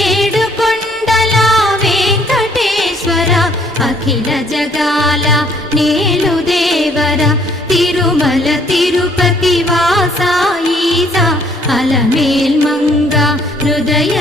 ఏడుకొండల వెంకటేశ్వర అఖిల జగాల నేలు దేవర తిరుమల తిరుపతి వాస ఈస అలమేల్ మంగ హృదయ